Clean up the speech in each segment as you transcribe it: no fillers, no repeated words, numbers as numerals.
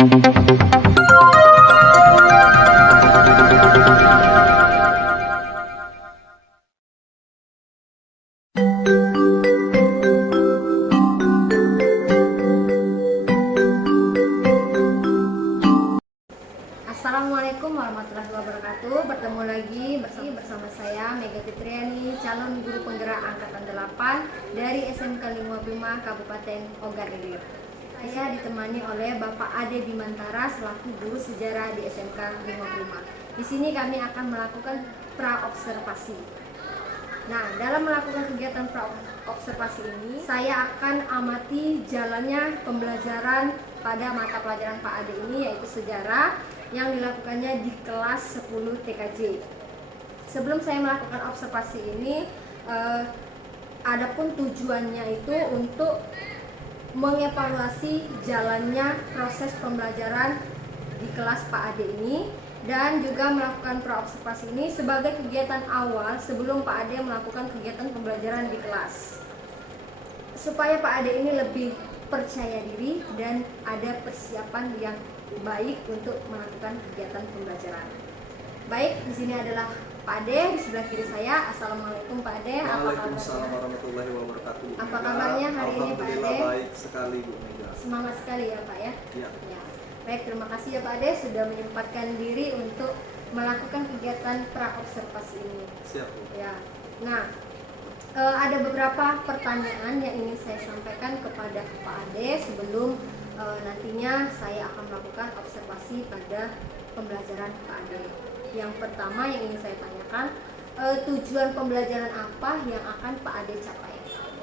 Assalamualaikum warahmatullahi wabarakatuh. Bertemu lagi bersama saya Mega Fitriani, calon guru penggerak angkatan 8 dari SMK 55 Kabupaten Ogan Ilir. Saya ditemani oleh Bapak Ade Bimantara selaku guru sejarah di SMK 55. Di sini kami akan melakukan praobservasi. Nah, dalam melakukan kegiatan praobservasi ini, saya akan amati jalannya pembelajaran pada mata pelajaran Pak Ade ini, yaitu sejarah, yang dilakukannya di kelas 10 TKJ. Sebelum saya melakukan observasi ini, adapun tujuannya itu untuk mengevaluasi jalannya proses pembelajaran di kelas Pak Ade ini, dan juga melakukan praobservasi ini sebagai kegiatan awal sebelum Pak Ade melakukan kegiatan pembelajaran di kelas, supaya Pak Ade ini lebih percaya diri dan ada persiapan yang baik untuk melakukan kegiatan pembelajaran. Baik, di sini adalah Pak Ade, di sebelah kiri saya. Assalamualaikum Pak Ade. Waalaikumsalam warahmatullahi wabarakatuh. Apa kabarnya hari ini Pak Ade? Alhamdulillah baik sekali Bu Mega. Semangat sekali ya Pak ya. Ya. Baik, terima kasih ya Pak Ade sudah menyempatkan diri untuk melakukan kegiatan praobservasi ini. Siap Bu. Ya. Nah, ada beberapa pertanyaan yang ingin saya sampaikan kepada Pak Ade sebelum nantinya saya akan melakukan observasi pada pembelajaran Pak Ade. Yang pertama yang ingin saya tanyakan, tujuan pembelajaran apa yang akan Pak Ade capai?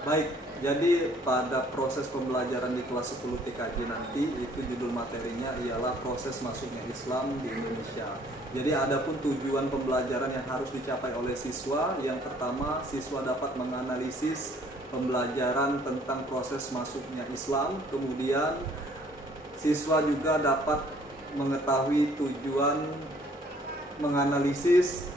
Baik, jadi pada proses pembelajaran di kelas 10 TKJ nanti, itu judul materinya ialah proses masuknya Islam di Indonesia. Jadi adapun tujuan pembelajaran yang harus dicapai oleh siswa, yang pertama siswa dapat menganalisis pembelajaran tentang proses masuknya Islam, kemudian siswa juga dapat mengetahui tujuan menganalisis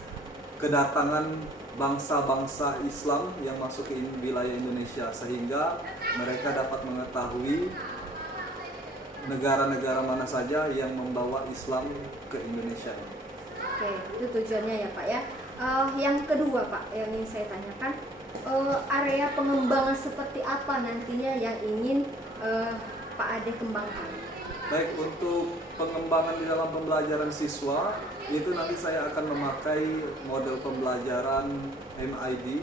kedatangan bangsa-bangsa Islam yang masuk ke wilayah Indonesia, sehingga mereka dapat mengetahui negara-negara mana saja yang membawa Islam ke Indonesia. Oke, itu tujuannya ya Pak ya. Yang kedua Pak, yang ingin saya tanyakan, area pengembangan seperti apa nantinya yang ingin Pak Ade kembangkan? Baik, untuk pengembangan di dalam pembelajaran siswa, itu nanti saya akan memakai model pembelajaran MID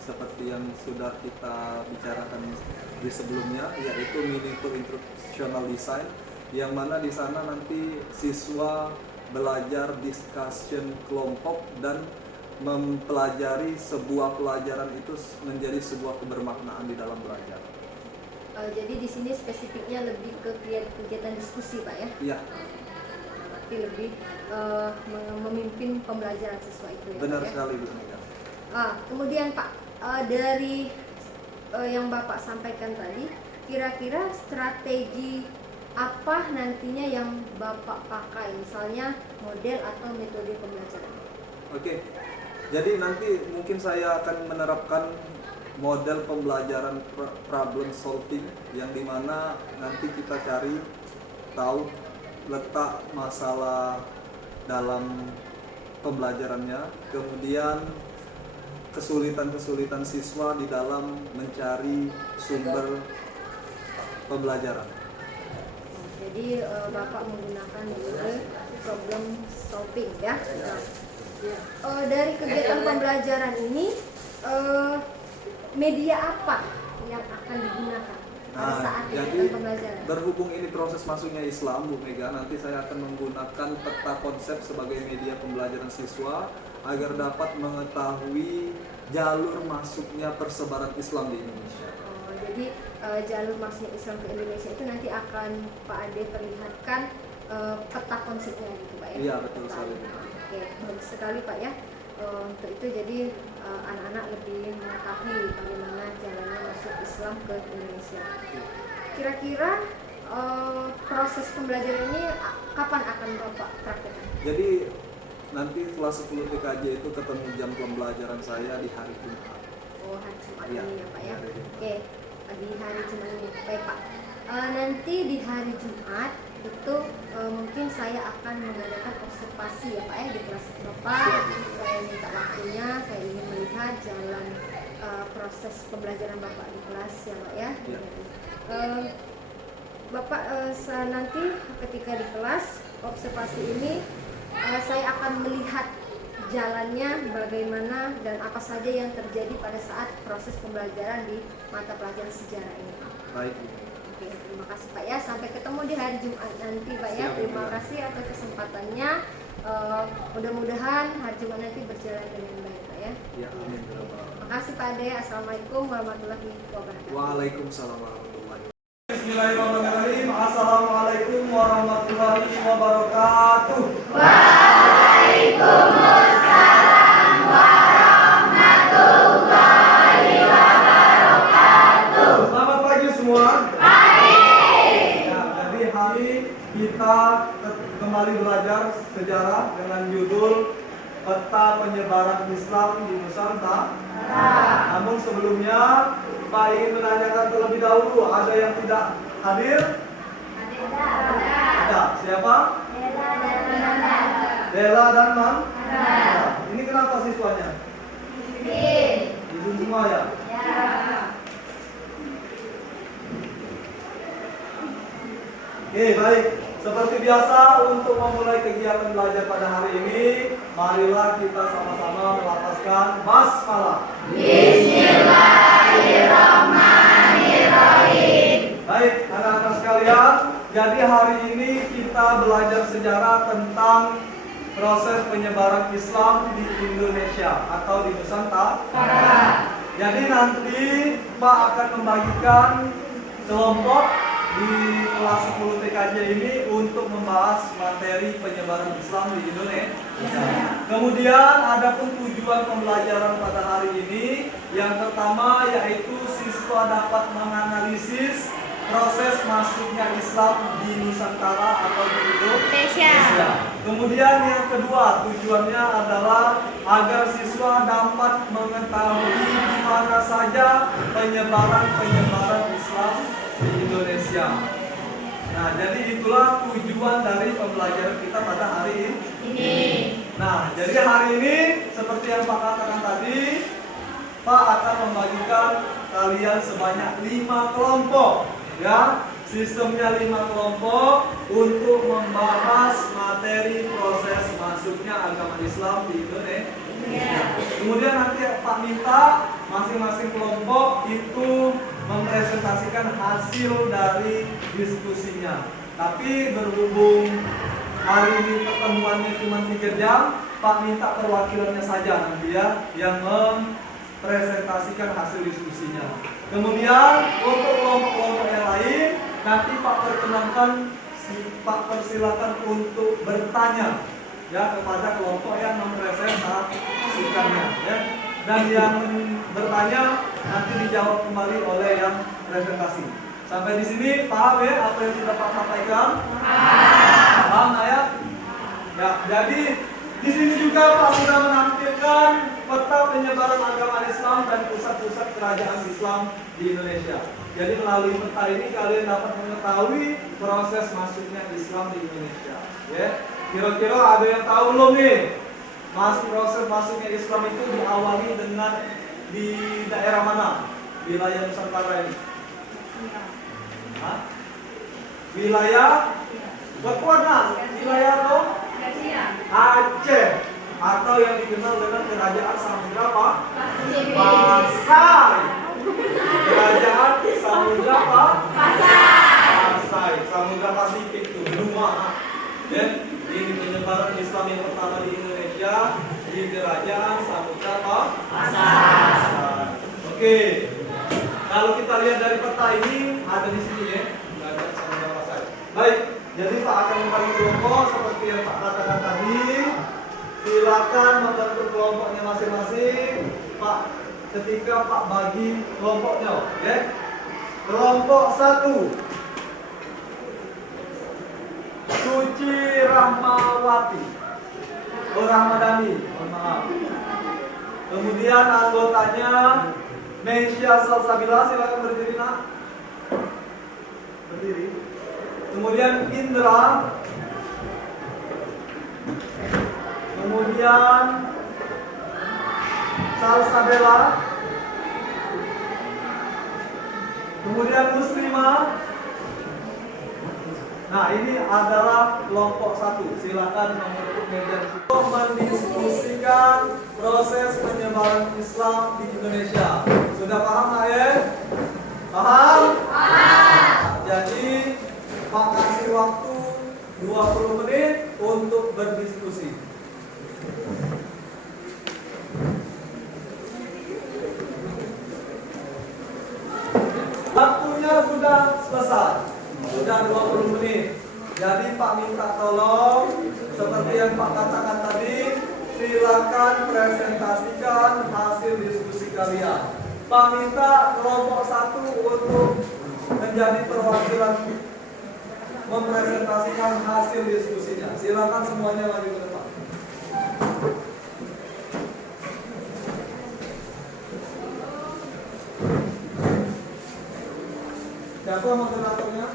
seperti yang sudah kita bicarakan di sebelumnya, yaitu Meaningful Instructional Design, yang mana di sana nanti siswa belajar discussion kelompok dan mempelajari sebuah pelajaran itu menjadi sebuah kebermaknaan di dalam belajar. Jadi di sini spesifiknya lebih ke kegiatan diskusi Pak ya? Iya. Berarti lebih memimpin pembelajaran siswa itu ya? Benar Pak, sekali Bu Mega. Kemudian Pak, dari yang Bapak sampaikan tadi, kira-kira strategi apa nantinya yang Bapak pakai, misalnya model atau metode pembelajaran? Oke, jadi nanti mungkin saya akan menerapkan model pembelajaran problem solving, yang dimana nanti kita cari tahu letak masalah dalam pembelajarannya, kemudian kesulitan-kesulitan siswa di dalam mencari sumber pembelajaran. Jadi Bapak menggunakan model problem solving ya. Dari kegiatan pembelajaran ini, media apa yang akan digunakan pada saat kegiatan pembelajaran? Berhubung ini proses masuknya Islam Bu Mega, nanti saya akan menggunakan peta konsep sebagai media pembelajaran siswa agar dapat mengetahui jalur masuknya persebaran Islam di Indonesia. Jadi jalur masuknya Islam ke Indonesia itu nanti akan Pak Ade perlihatkan peta konsepnya gitu Pak ya? Iya, betul sekali. Oke, bagus sekali Pak ya. Untuk itu jadi anak-anak lebih mengetahui bagaimana jalannya masuk Islam ke Indonesia. Kira-kira proses pembelajaran ini kapan akan Bapak praktekkan? Jadi nanti setelah 10 TKJ itu ketemu jam pembelajaran saya di hari Jumat. Oh, hari Jumat Ya, ini ya Pak ya? hari Jumat. Oke, di hari Jumat ini. Baik Pak, nanti di hari Jumat itu observasi ya Pak ya di kelas Bapak. Saya minta waktunya, saya ingin melihat jalan proses pembelajaran Bapak di kelas ya Pak ya. Ya. Bapak nanti ketika di kelas observasi ini saya akan melihat jalannya bagaimana dan apa saja yang terjadi pada saat proses pembelajaran di mata pelajaran sejarah ini Pak. Baik. Oke, terima kasih Pak ya. Sampai ketemu di hari Jumat nanti Pak ya. Siap, Terima Ibu. kasih atas kesempatannya. Mudah-mudahan hari Jumat nanti berjalan dengan baik Pak ya. Ya, amin. Terima kasih Pak Ade. Assalamualaikum warahmatullahi wabarakatuh. Waalaikumsalam warahmatullahi wabarakatuh. Bismillahirrahmanirrahim. Assalamualaikum warahmatullahi wabarakatuh. Selamat pagi semua. Ya, jadi hari kita kembali belajar sejarah dengan judul Peta Penyebaran Islam di Nusantara. Namun sebelumnya, Pak ingin menanyakan terlebih dahulu, ada yang tidak hadir? Ada. Siapa? Dela dan Man? Ini kenapa siswanya? Izin semua ya? Oke, baik. Seperti biasa, untuk memulai kegiatan belajar pada hari ini, marilah kita sama-sama melafazkan basmalah. Baik, anak-anak sekalian, jadi hari ini kita belajar sejarah tentang proses penyebaran Islam di Indonesia atau di Nusantara. Jadi nanti Pak akan membagikan kelompok di kelas 10 TKJ ini untuk membahas materi penyebaran Islam di Indonesia. Kemudian adapun tujuan pembelajaran pada hari ini, yang pertama yaitu siswa dapat menganalisis proses masuknya Islam di Nusantara atau di Indonesia. Kemudian yang kedua tujuannya adalah agar siswa dapat mengetahui di mana saja penyebaran Islam di Indonesia. Nah, jadi itulah tujuan dari pembelajaran kita pada hari ini. Nah, jadi hari ini seperti yang Pak katakan tadi, Pak akan membagikan kalian sebanyak 5 kelompok. Ya, sistemnya 5 kelompok untuk membahas materi proses masuknya agama Islam di Indonesia. Kemudian nanti Pak minta masing-masing kelompok itu mempresentasikan hasil dari diskusinya. Tapi berhubung hari ini pertemuannya cuma 3 jam, Pak minta perwakilannya saja nanti ya yang mempresentasikan hasil diskusinya. Kemudian untuk kelompok-kelompok yang lain nanti Pak persilakan untuk bertanya ya kepada kelompok yang mempresentasikannya ya. Dan yang bertanya nanti dijawab kembali oleh yang presentasi. Sampai di sini paham ya apa yang sudah Pak sampaikan? Paham ya? Ya, jadi di sini juga Pak sudah menampilkan peta penyebaran agama Islam dan pusat-pusat kerajaan Islam di Indonesia. Jadi melalui peta ini kalian dapat mengetahui proses masuknya Islam di Indonesia. Ya, kira-kira ada yang tahu belum nih? Proses masuknya Islam itu diawali dengan di daerah mana? Wilayah Nusantara ini. Hah? Wilayah Bekuana, wilayah apa? Aceh, atau yang dikenal dengan Kerajaan Samudra Pasai. Kerajaan Samudra Pasai, Samudra Pasifik itu benua. Dan ini penyebaran Islam yang pertama di Indonesia di Kerajaan Samudra Pasai. Oke, kalau kita lihat dari peta ini ada di sini ya, Kerajaan Samudra Pasai. Baik. Jadi Pak akan membagi kelompok seperti yang Pak katakan tadi. Silakan membentuk kelompoknya masing-masing. Pak, ketika Pak bagi kelompoknya, oke? Kelompok 1, Suci Rahmawati, Rahmadani, mohon maaf. Kemudian anggotanya Meisya Salsabila, silakan berdiri nak. Berdiri. Kemudian Indra, kemudian Salsabila, kemudian Muslimah. Nah, ini adalah kelompok 1. Silakan membentuk meja untuk mendiskusikan proses penyebaran Islam di Indonesia. Sudah paham, Ayah? Paham? Paham. Jadi, Pak kasih waktu 20 menit untuk berdiskusi. Waktunya sudah selesai. Sudah 20 menit. Jadi Pak minta tolong, seperti yang Pak katakan tadi, silakan presentasikan hasil diskusi kalian. Pak minta kelompok 1 untuk menjadi perwakilan mempresentasikan hasil diskusinya. Silakan semuanya maju ke depan. Siapa moderatornya?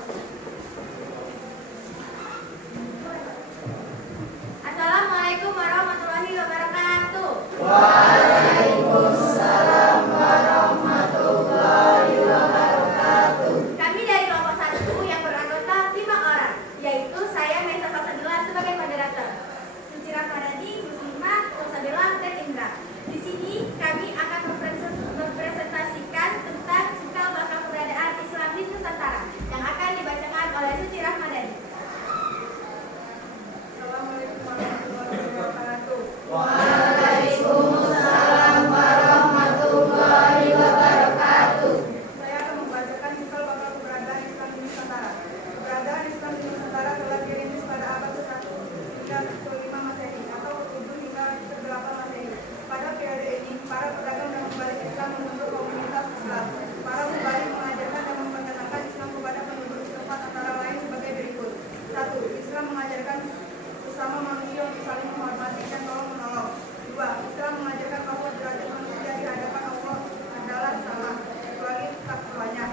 Assalamualaikum warahmatullahi wabarakatuh. Waalaikumsalam warahmatullahi wabarakatuh. Kami dari kelompok 1 yang beranggota 5 orang, yaitu saya Maisa Salsabila sebagai moderator, Suci Rahmadani, Muslimah, Salsabila, dan Indra. Di sini kami akan mempresentasikan tentang cikal bakal keberadaan Islam di Nusantara yang akan dibacakan oleh Suci Rahmadani. Assalamualaikum warahmatullahi wabarakatuh. Waalaikumsalam warahmatullahi wabarakatuh. Saya akan membacakan cikal bakal keberadaan Islam di Nusantara. Keberadaan Islam di Nusantara telah dirintis pada abad ke-1 hingga ke-5 Masehi atau ke-7 hingga ke-8 Masehi. Pada periode ini, para pedagang dan pembalik Islam membentuk komunitas Islam. Para pembalik mengajarkan dan memperkenalkan Islam kepada penduduk setempat antara lain sebagai berikut. 1. Islam mengajarkan sesama manusia untuk saling menghormati dan tolong menolong. 2. Islam mengajarkan bahwa derajat manusia di hadapan Allah adalah sama, kecuali takwanya.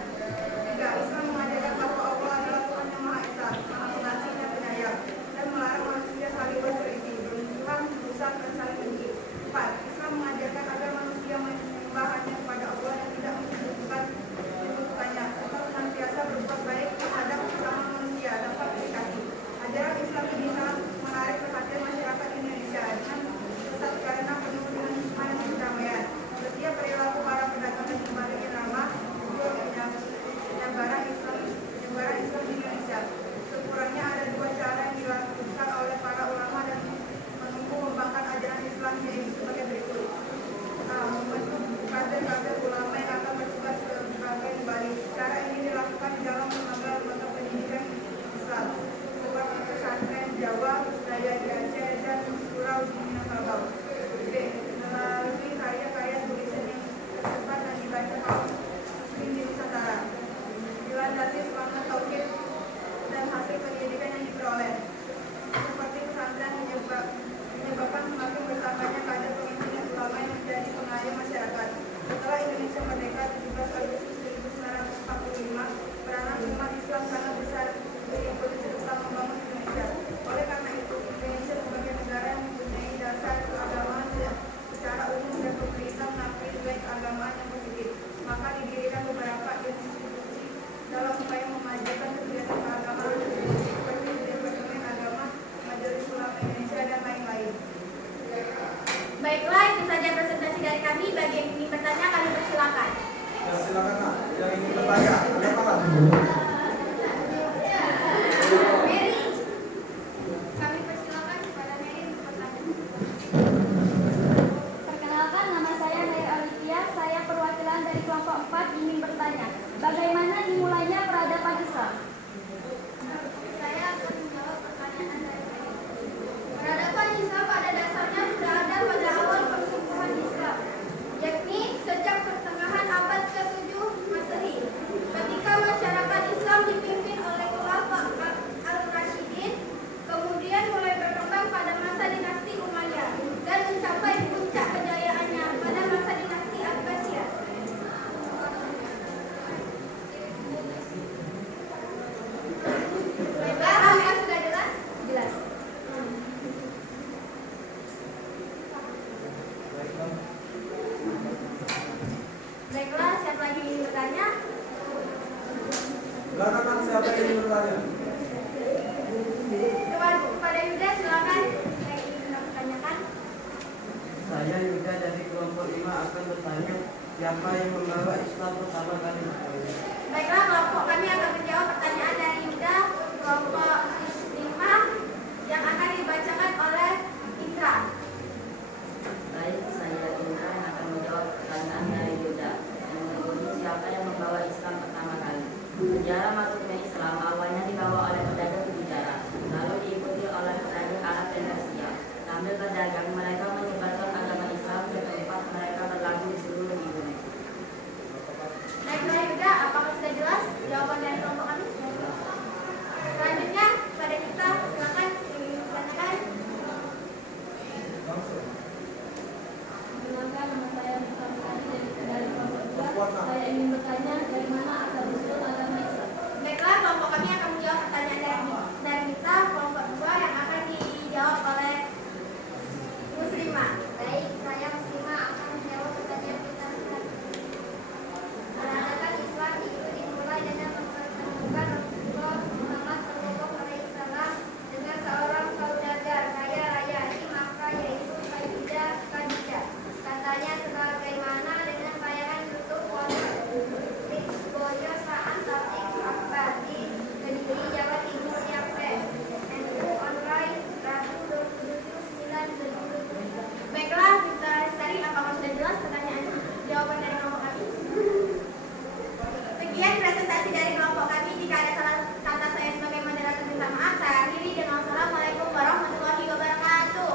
3. Islam mengajarkan bahwa Allah adalah Tuhan yang Maha Esa, Maha Pengasih dan Penyayang, dan melarang manusia saling berselisih, bermusuhan, merusak, dan saling benci. 4. Islam mengajarkan agar manusia menyembah hanya kepada Allah dan tidak menyekutukannya, serta senantiasa berbuat baik terhadap sesama manusia tanpa terikasi. Ajaran Islam ini sangat menarik perhatian masyarakat Indonesia dengan pesat karena penuh dengan hikmah dan kedamaian. Setiap perilaku para pedagang dan pembalik ramah untuk penyebaran Islam di Indonesia. Sekurangnya ada 2 cara yang dilakukan oleh para ulama dan menumbuh kembangkan ajaran Islam yaitu sebagai berikut. Membentuk kader-kader ulama yang akan bertugas sebagai pembalik. Cara ini dilakukan di dalam lembaga pendidikan Islam seperti pesantren Jawa, Daya di Aceh, dan Surau di Minangkabau. B. Melalui karya-karya tulisan yang tersebar dan dibaca kaum muslim di Nusantara. Dilandasi semangat tauhid dan hasil pendidikan yang diperoleh. Seperti pesantren menyebabkan semakin bertambahnya kader pemimpin dan ulama yang menjadi pengayom masyarakat. Setelah Indonesia merdeka 17 Agustus 1945, peranan umat Islam sangat besar mengikuti serta membangun Indonesia. Oleh karena itu, Indonesia sebagai negara yang mempunyai dasar keagamaan secara umum dan pemerintah mengakui nilai keagamaan yang positif, maka didirikan beberapa institusi dalam upaya memajukan kegiatan keagamaan seperti Departemen Agama, Majelis Ulama Indonesia, dan lain-lain. Baiklah, itu saja presentasi dari kami. Bagi yang ingin bertanya, kami persilakan. Ya, silakan, Nak. Yang ingin bertanya, ada apa? Mary, kami persilakan kepada Mary untuk bertanya. Perkenalkan, nama saya Mary Olivia. Saya perwakilan dari kelompok 4 ingin bertanya, bagaimana dimulainya peradaban Islam? Saya akan menjawab pertanyaan dari Mary. Peradaban Islam pada dasarnya sudah ada pada awal pertumbuhan Islam, yakni sejak pertengahan abad ke-7 Masehi, ketika masyarakat pertama kali. Baiklah, kelompok kami akan menjawab pertanyaan dari Yuda, kelompok 5 yang akan dibacakan oleh Indra. Baik, saya Indra yang akan menjawab pertanyaan dari Yuda. Yang berbunyi, siapa yang membawa Islam pertama kali? Sejarah masuknya Islam awalnya dibawa oleh pedagang ke Gujarat, lalu diikuti oleh pedagang Arab dan Persia. Sambil berdagang, mereka menyebarkan agama Islam ke tempat mereka berlabuh di seluruh dunia. Baiklah Yuda, apakah sudah jelas jawaban dari kelompok kami? Selanjutnya, pada kita silakan ditanyakan. Perkenalkan, nama saya Muhammad Ali dari kelompok 2. Saya ingin bertanya dari mana asal usul agama Islam. Baiklah, kelompok kami akan menjawab pertanyaan dari kita, kelompok 2 yang akan dijawab oleh Muslimah. Baik, saya Muslimah akan menjawab pertanyaan kita selanjutnya. Peradaban Islam itu dimulai dengan mempertemukan Rasulullah Muhammad SAW dengan seorang saudagar kaya raya di Makkah, yaitu Sayyidah Khadijah. Katanya sebagaimana dengan tayangan YouTube Boyo Saan Tatik Akbar di Kediri, Jawa Timur, Yapres, NU Online, Rabu 27/9/2020. Baiklah, kita Lestari, apakah sudah jelas pertanyaan jawaban dari kelompok kami? Sekian presentasi dari kelompok kami. Jika ada salah kata saya sebagai moderator, minta maaf. Saya akhiri dengan wassalamualaikum warahmatullahi wabarakatuh.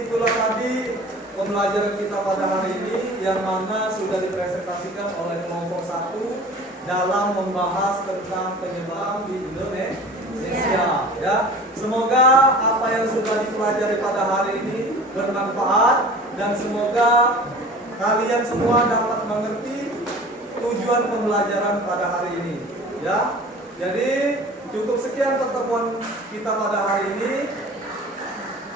Itulah tadi pembelajaran kita pada hari ini yang mana sudah dipresentasikan oleh kelompok 1 dalam membahas tentang penyebaran di Indonesia. Ya, semoga apa yang sudah dipelajari pada hari ini bermanfaat dan semoga kalian semua dapat mengerti tujuan pembelajaran pada hari ini. Ya, jadi cukup sekian pertemuan kita pada hari ini.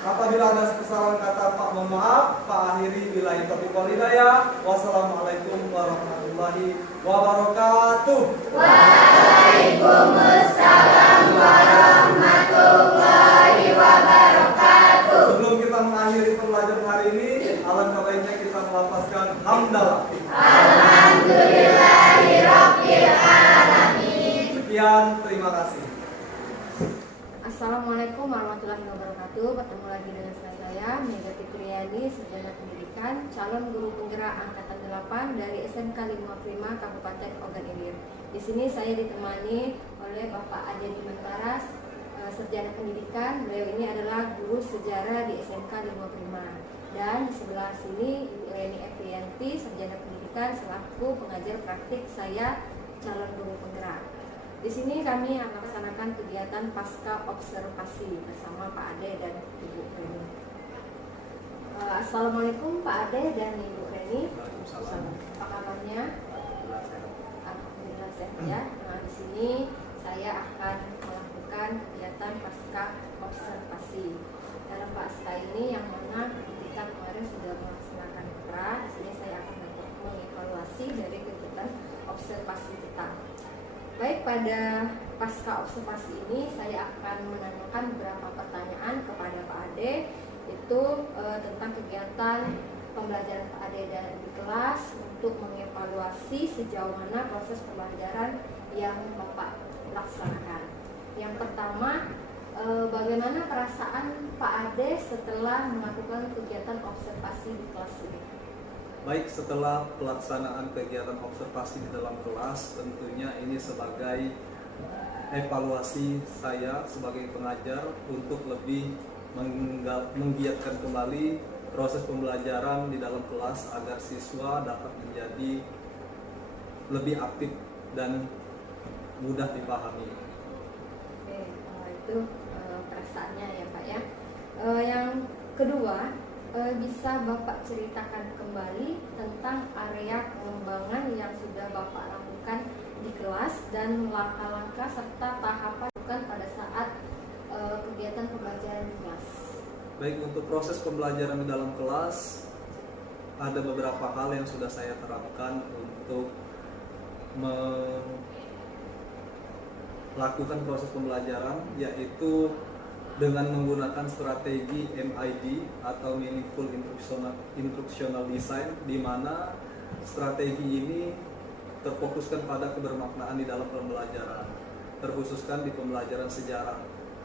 Apabila ada kesalahan kata Pak, mohon maaf. Pak akhiri billahi taufiq wal hidayah. Wassalamualaikum warahmatullahi wabarakatuh. Waalaikumsalam warahmatullahi wabarakatuh. Sebelum kita mengakhiri pembelajaran hari ini, alangkah baiknya kita melafazkan hamdalah. Alhamdulillahirabbil alamin. Sekian, terima kasih. Assalamualaikum warahmatullahi wabarakatuh. Bertemu lagi dengan saya Mega Fitriani, sarjana pendidikan, calon guru penggerak angkatan 8 dari SMK 5 Prima Kabupaten Ogan Ilir. Di sini saya ditemani oleh Bapak Ade Dimantaras, sarjana pendidikan. Beliau ini adalah guru sejarah di SMK 5 Prima. Dan di sebelah sini Ibu Leni Eprianti, sarjana pendidikan selaku pengajar praktik saya calon guru penggerak. Di sini kami akan melaksanakan kegiatan pasca observasi bersama Pak Ade dan Ibu Reni. Assalamualaikum Pak Ade dan Ibu Reni. Apa kabarnya? Alhamdulillah sehat ya. Nah, di sini saya akan melakukan kegiatan pasca observasi. Dalam pasca ini yang mana kita kemarin sudah melaksanakan pra, di sini saya akan mengevaluasi dari kegiatan observasi kita. Baik, pada pasca observasi ini saya akan menanyakan beberapa pertanyaan kepada Pak Ade, itu tentang kegiatan pembelajaran Pak Ade dan di kelas untuk mengevaluasi sejauh mana proses pembelajaran yang Bapak laksanakan. Yang pertama, bagaimana perasaan Pak Ade setelah melakukan kegiatan observasi di kelas ini? Baik, setelah pelaksanaan kegiatan observasi di dalam kelas, tentunya ini sebagai evaluasi saya sebagai pengajar untuk lebih menggiatkan kembali proses pembelajaran di dalam kelas agar siswa dapat menjadi lebih aktif dan mudah dipahami. Oke, itu perasaannya ya Pak ya. Yang kedua, bisa Bapak ceritakan kembali tentang area pengembangan yang sudah Bapak lakukan di kelas dan langkah-langkah serta tahapan pada saat kegiatan pembelajaran di kelas. Baik, untuk proses pembelajaran di dalam kelas ada beberapa hal yang sudah saya terapkan untuk melakukan proses pembelajaran, yaitu dengan menggunakan strategi MID atau Meaningful Instructional Design, di mana strategi ini terfokuskan pada kebermaknaan di dalam pembelajaran, terkhususkan di pembelajaran sejarah,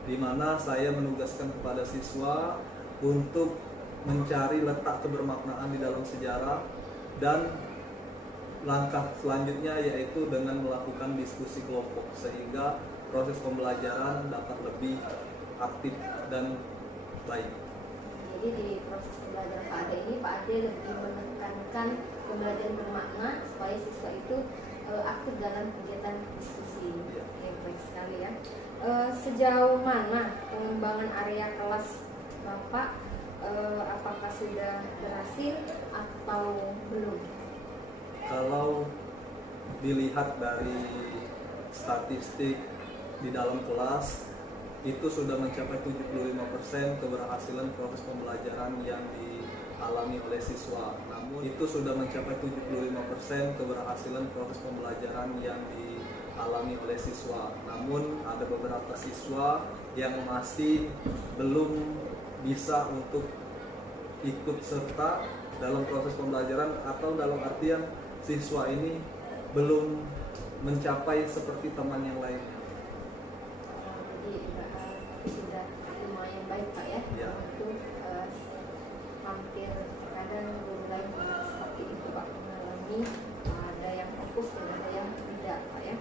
di mana saya menugaskan kepada siswa untuk mencari letak kebermaknaan di dalam sejarah, dan langkah selanjutnya yaitu dengan melakukan diskusi kelompok sehingga proses pembelajaran dapat lebih aktif dan baik. Jadi di proses pembelajaran Pak Ade ini, Pak Ade lebih menekankan pembelajaran bermakna supaya siswa itu aktif dalam kegiatan diskusi. Ya. Oke, baik sekali ya. Sejauh mana pengembangan area kelas Bapak, apakah sudah berhasil atau belum? Kalau dilihat dari statistik di dalam kelas, itu sudah mencapai 75% keberhasilan proses pembelajaran yang dialami oleh siswa. Namun itu sudah mencapai 75% keberhasilan proses pembelajaran yang dialami oleh siswa. Namun ada beberapa siswa yang masih belum bisa untuk ikut serta dalam proses pembelajaran, atau dalam artian siswa ini belum mencapai seperti teman yang lainnya. Jadi sudah lumayan baik Pak ya. Ya. Itu hampir kadang guru lain seperti itu Pak, mengalami ada yang fokus dan ada yang tidak Pak ya.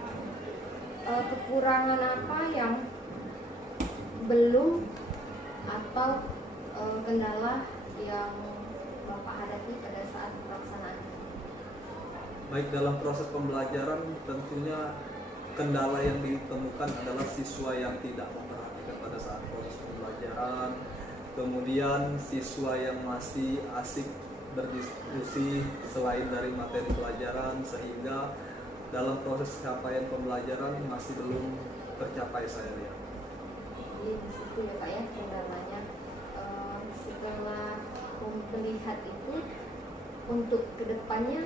Kekurangan apa yang belum atau kendala yang Bapak hadapi pada saat pelaksanaan? Baik, dalam proses pembelajaran tentunya kendala yang ditemukan adalah siswa yang tidak memperhatikan pada saat proses pembelajaran, kemudian siswa yang masih asik berdiskusi selain dari materi pelajaran, sehingga dalam proses capaian pembelajaran masih belum tercapai, saya lihat. Jadi di situ ya Pak ya kendalanya. Setelah melihat itu, untuk kedepannya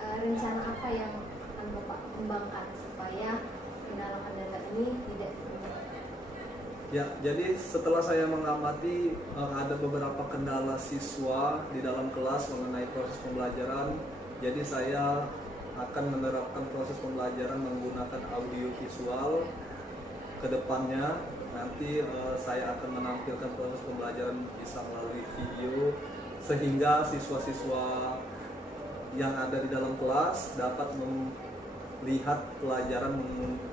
rencana apa yang akan Bapak kembangkan supaya kendala-kendala ini tidak terjadi? Ya, jadi setelah saya mengamati ada beberapa kendala siswa di dalam kelas mengenai proses pembelajaran, jadi saya akan menerapkan proses pembelajaran menggunakan audio visual. Kedepannya nanti saya akan menampilkan proses pembelajaran bisa melalui video, sehingga siswa-siswa yang ada di dalam kelas dapat melihat pelajaran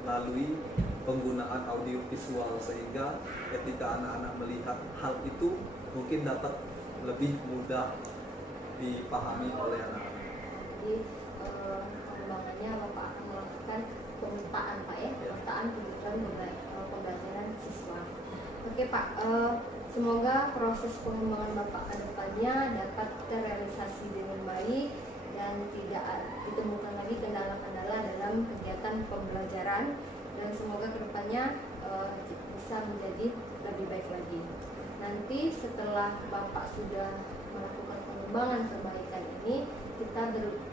melalui penggunaan audio visual, sehingga ketika anak-anak melihat hal itu mungkin dapat lebih mudah dipahami oleh anak-anak. Jadi pengembangannya Bapak akan melakukan pemetaan Pak ya, pemetaan kebutuhan pembelajaran siswa. Oke Pak, semoga proses pengembangan Bapak ke depannya dapat terrealisasi dengan baik dan tidak ditemukan lagi kendala-kendala dalam kegiatan pembelajaran, dan semoga kedepannya bisa menjadi lebih baik lagi. Nanti setelah Bapak sudah melakukan pengembangan perbaikan ini, kita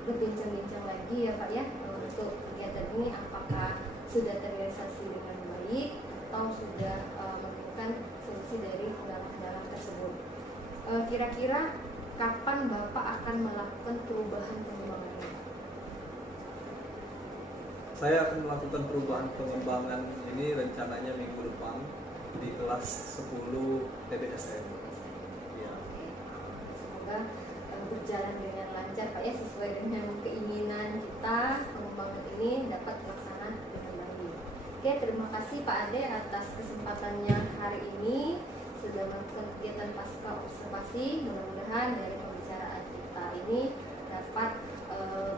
berbincang-bincang lagi ya Pak ya, untuk kegiatan ini apakah sudah terrealisasi dengan baik atau sudah menemukan solusi dari kendala-kendala tersebut. Kira-kira kapan Bapak akan melakukan perubahan pengembangan ini? Saya akan melakukan perubahan pengembangan ini rencananya minggu depan di kelas 10 TDSM. Ya. Semoga berjalan dengan lancar Pak ya, sesuai dengan keinginan kita, pengembangan ini dapat terlaksana dengan baik. Oke, terima kasih Pak Ade atas kesempatannya hari ini sudah melakukan kegiatan pasca observasi. Mudah-mudahan dari pembicaraan kita ini dapat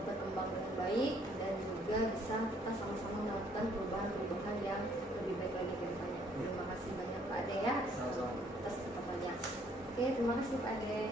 berkembang dengan baik dan juga bisa kita sama-sama melakukan perubahan-perubahan yang lebih baik lagi ke depannya. Terima kasih banyak Pak Ade ya Sama-sama. atas kesempatannya. Oke, terima kasih Pak Ade.